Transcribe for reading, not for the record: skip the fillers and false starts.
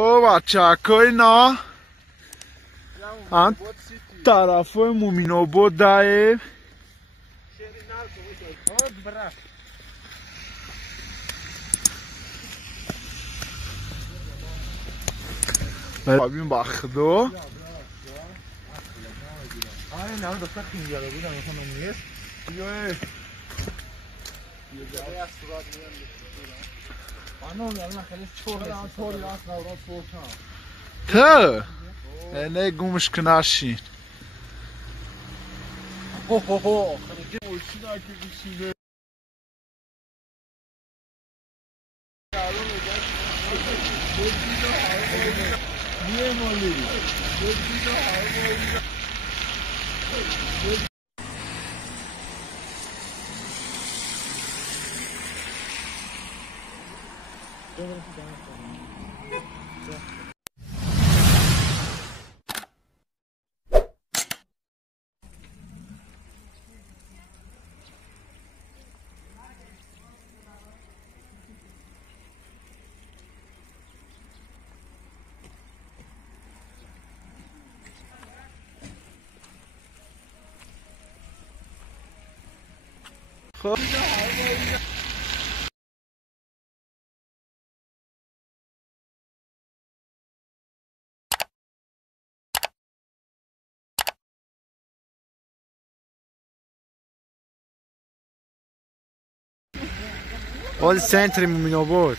او بچه اکای نه هم طرف های مومین آباد ده ببین بخدو آره نه داشتم خیلی جالب بودم مثلا من نیست تو نه گومش کناشین خب All centri مومین آباد